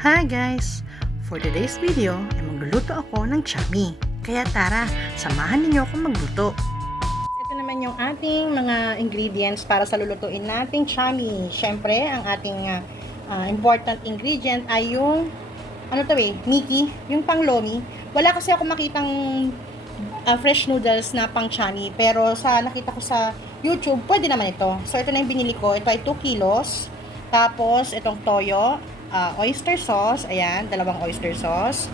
Hi guys! For today's video ay magluluto ako ng chami. Kaya tara, samahan ninyo ako magluto. Ito naman yung ating mga ingredients para sa lulutuin nating chami. Siyempre, ang ating ah, important ingredient ay yung ano to eh, Miki, yung pang lomi. Wala kasi ako makitang ah, fresh noodles na pang chami, pero sa nakita ko sa YouTube, pwede naman ito. So, ito na yung binili ko. Ito ay 2 kilos. Tapos, itong toyo, ah, oyster sauce. Ayan, dalawang oyster sauce.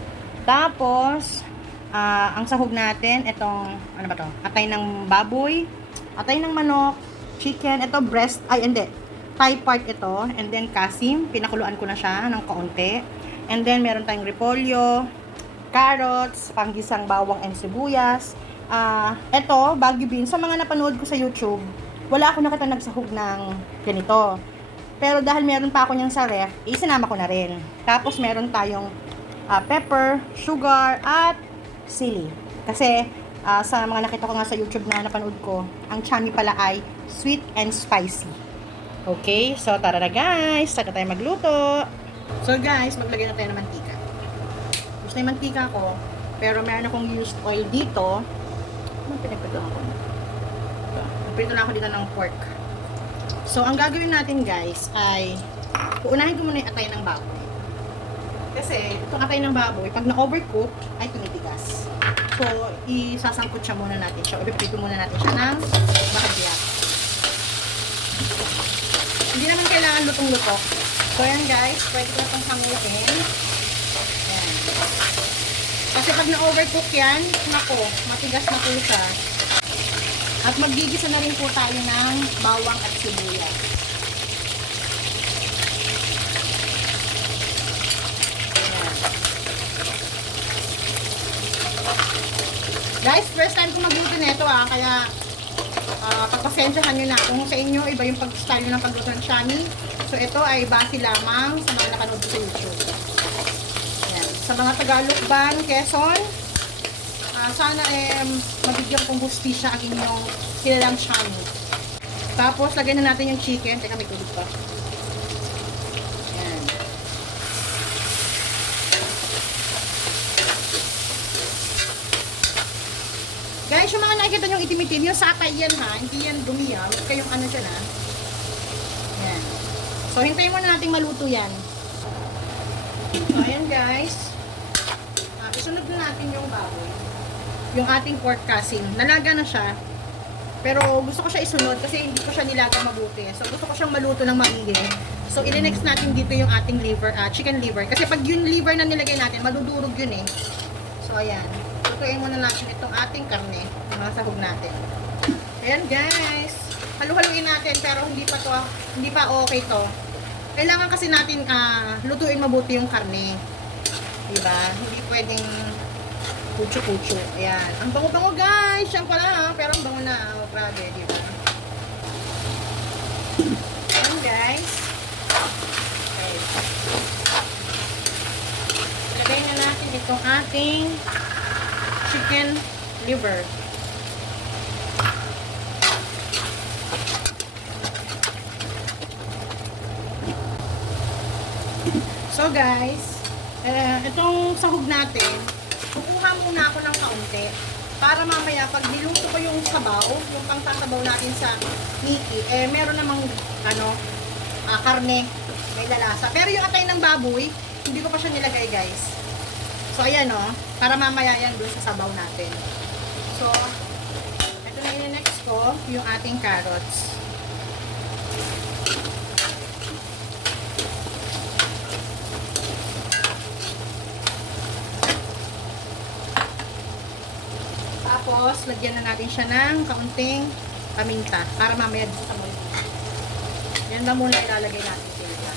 Tapos, ah, ang sahog natin, itong, ano ba to? Atay ng baboy, atay ng manok, chicken, ito breast, ay hindi, thigh part ito, and then kasim, pinakuluan ko na siya ng kaunti. And then, meron tayong repolyo, carrots, panggisang bawang and sibuyas. Ah, ito, Baguio beans. Sa mga napanood ko sa YouTube, wala ako nakita nagsahog ng ganito. Pero dahil meron pa ako niyang sa ref, isinama ko na rin. Tapos meron tayong ah, pepper, sugar, at sili. Kasi ah, sa mga nakita ko nga sa YouTube na napanood ko, ang chami pala ay sweet and spicy. Okay, so tara na guys, saka tayo magluto. So guys, maglagay na tayo ng mantika. Gusto na yung mantika ko, pero meron akong used oil dito. Ano pinagpagawin ko? Nagprito lang ako dito ng pork. So, ang gagawin natin guys ay uunahin ko muna yung atay ng baboy. Kasi, itong atay ng baboy, pag na-overcook, ay tumitigas. So, isasangkot siya muna natin siya. O, ipipito muna natin siya ng makadiyat. Hindi naman kailangan lutong-lutok. So, ayan guys, pwede ko na itong hanguin. Kasi pag na-overcook yan, nako, matigas na po siya. At magigisa na rin po tayo ng bawang at sibuyas. Guys, first time ko magluto nito ah, kaya ah, pagpasensyahan nyo na kung sa inyo iba yung pag-style ng pagluto ng shami. So ito ay base lamang sa mga nakanood sa YouTube. Ayan. Sa mga Tagalog ban, Quezon, ah, sana eh, mabigyan kong hustisya ang inyong kilalang shami. Tapos, lagyan na natin yung chicken. Teka, may tubig pa. Ayan. Guys, yung mga nakikita nyo itim-itim, yung satay yan ha, hindi yan dumi ha. Huwag kayong ano dyan ha. Ayan. So, hintayin muna natin maluto yan. So, ayan guys. Ah, isunod na natin yung baboy. Yung ating pork casing. Nalaga na siya. Pero gusto ko siya isunod kasi hindi ko siya nilaga mabuti. So, gusto ko siyang maluto ng maigi. So, ilinext natin dito yung ating liver, ah, chicken liver. Kasi pag yung liver na nilagay natin, madudurog yun eh. So, ayan. Lutuin muna natin itong ating karne. Mga sahog natin. Ayan guys. Halu-haluin natin pero hindi pa to, hindi pa okay to. Kailangan kasi natin ah, lutuin mabuti yung karne. Diba? Hindi pwedeng pucho-pucho. Ayan. Ang bango-bango guys. Siya pala ha. Pero ang bango na. Oh, grabe. Diba? Ayan guys. Okay. Ilagay na natin itong ating chicken liver. So guys, eh, itong sahog natin, kukuha muna ako ng kaunti para mamaya pag niluto ko yung sabaw, yung pangsasabaw natin sa Mickey, eh meron namang ano, ah, karne, may lalasa. Pero yung atay ng baboy, hindi ko pa siya nilagay guys. So ayan o, para mamaya yan doon sa sabaw natin. So, ito na yung next ko, yung ating carrots. Tapos, lagyan na natin siya ng kaunting paminta para mamaya sa sabaw. Yan na muna ilalagay natin sila.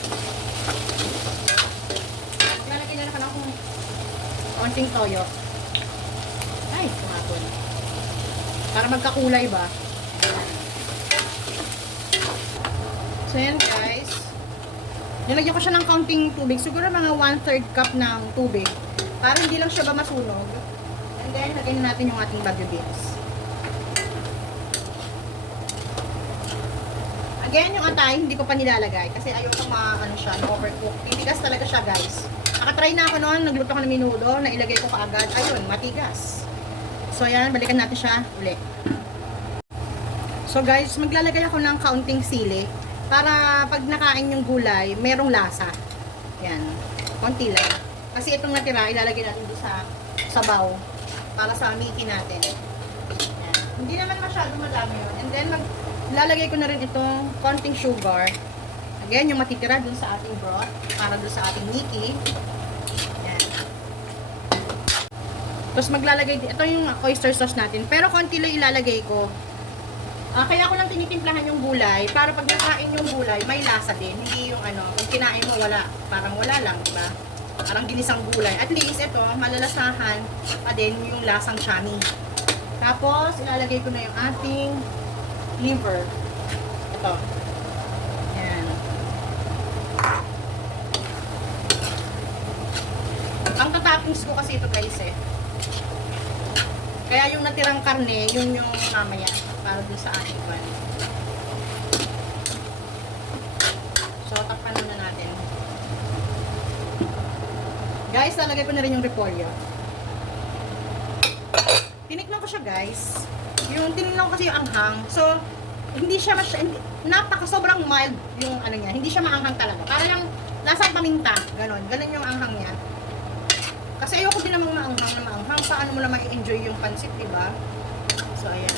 Ilalagay na lang ako ng konting toyo. Ay, kumapon. Para magkakulay ba? So, yan guys. Nilagyan ko siya ng kaunting tubig. Siguro mga 1-3 cup ng tubig. Para hindi lang siya ba masunog. And then, lagyan na natin yung ating bagyo beans. Again, yung atay, hindi ko pa nilalagay. Kasi ayoko ma, ano siya, overcook. Titigas talaga siya, guys. Nakatry na ako noon, nagluto ako ng minudo, na ilagay ko kaagad. Ayun, matigas. So ayan, balikan natin siya uli. So guys, maglalagay ako ng kaunting sili para pag nakain yung gulay, merong lasa. Yan, konti lang. Kasi itong natira, ilalagay natin doon sa sabaw para sa miki natin. Yan. Hindi naman masyado madami yun. And then, mag, lalagay ko na rin itong konting sugar. Again, yung matitira dun sa ating broth para dun sa ating miki. Yan. Tapos maglalagay, din- ito yung oyster sauce natin. Pero konti lang ilalagay ko. Ah, kaya ako lang tinitimplahan yung gulay para pag nakain yung gulay, may lasa din. Hindi yung ano, kung kinain mo wala, parang wala lang, di ba? Parang ginisang gulay. At least ito, malalasahan pa din yung lasang chami. Tapos, ilalagay ko na yung ating liver. Ito. Yan. Ang tatoppings ko kasi ito guys eh. Kaya yung natirang karne, yun yung mamaya para dun sa ating pan. So, takpan muna natin. Guys, lalagay ko na rin yung repolyo. Tinikman ko siya, guys. Yung tinignan ko kasi yung anghang. So, hindi siya mas napaka sobrang mild yung ano niya. Hindi siya maanghang talaga. Para lang lasang paminta. Ganon. Ganon yung anghang niya. Kasi ayoko din namang maanghang na maanghang. Paano mo na ma-enjoy yung pansit, di ba? So, ayan.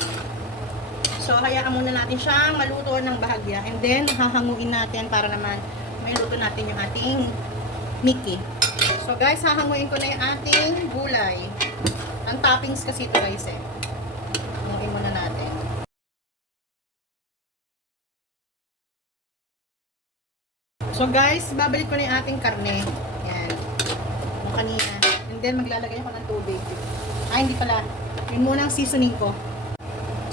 So, hayaan muna natin siyang maluto ng bahagya. And then, hahanguin natin para naman may luto natin yung ating Mickey. So, guys, hahanguin ko na yung ating gulay. Ang toppings kasi ito, guys, eh. Hanguin muna natin. So, guys, babalik ko na yung ating karne. Yan. Yung kanina. And then, maglalagay ako ng tubig. Ay, hindi pala. Yun muna ang seasoning ko.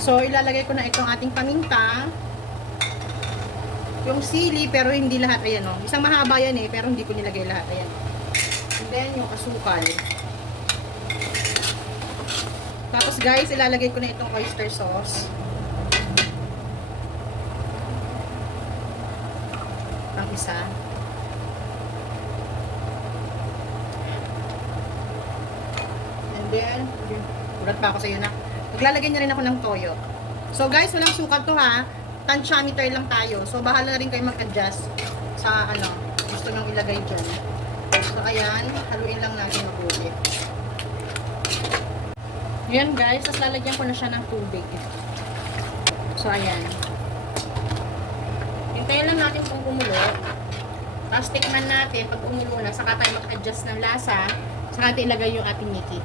So, ilalagay ko na itong ating paminta. Yung sili, pero hindi lahat. Ayan, o. Isang mahaba yan, eh. Pero hindi ko nilagay lahat. Ayan. And then, yung asukal. Tapos, guys, ilalagay ko na itong oyster sauce. Ang isa. And then, ulat pa ako sa iyo na. Maglalagay niya rin ako ng toyo. So guys, walang sukat to ha. Tantiameter lang tayo. So bahala na rin kayo mag-adjust sa ano, gusto nang ilagay dyan. So ayan, haluin lang natin mabuti. Yan guys, tapos lalagyan ko na siya ng tubig. So ayan. Hintayin lang natin kung kumulo. Tapos tikman natin pag umulo na, saka tayo mag-adjust ng lasa, saka natin ilagay yung ating Mickey.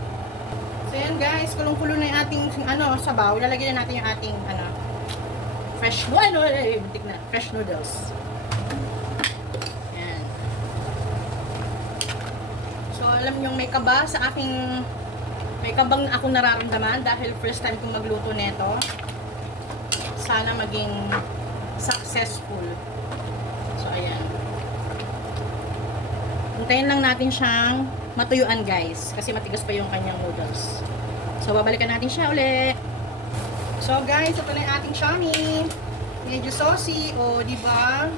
So yan guys, kulong-kulo na yung ating ano, sabaw. Lalagyan na natin yung ating ano, fresh, ano, eh, butik fresh noodles. So alam nyo, may kaba sa aking, may kabang akong nararamdaman dahil first time kong magluto nito. Sana maging successful. So ayan. Hintayin lang natin siyang matuyuan guys. Kasi matigas pa yung kanyang noodles. So, babalikan natin siya uli. So, guys, ito na yung ating Shami. Medyo saucy. O, di ba?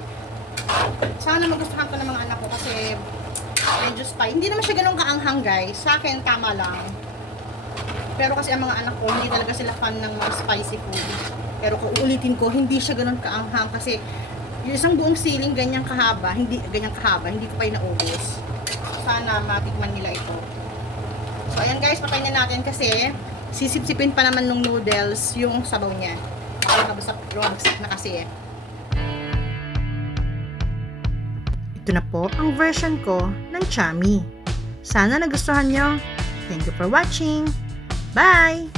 Sana magustuhan ko ng mga anak ko kasi medyo spicy. Hindi naman siya ganun kaanghang guys. Sa akin, tama lang. Pero kasi ang mga anak ko, hindi talaga sila fan ng mga spicy food. Pero kung uulitin ko, hindi siya ganun kaanghang kasi yung isang buong siling ganyang kahaba, hindi ganyang kahaba, hindi ko pa yung naubos. Sana matikman nila ito. So ayan guys, patayin na natin kasi sisipsipin pa naman ng noodles yung sabaw niya. Para mabasa rumagsak na kasi eh. Ito na po ang version ko ng Chami. Sana nagustuhan nyo. Thank you for watching. Bye!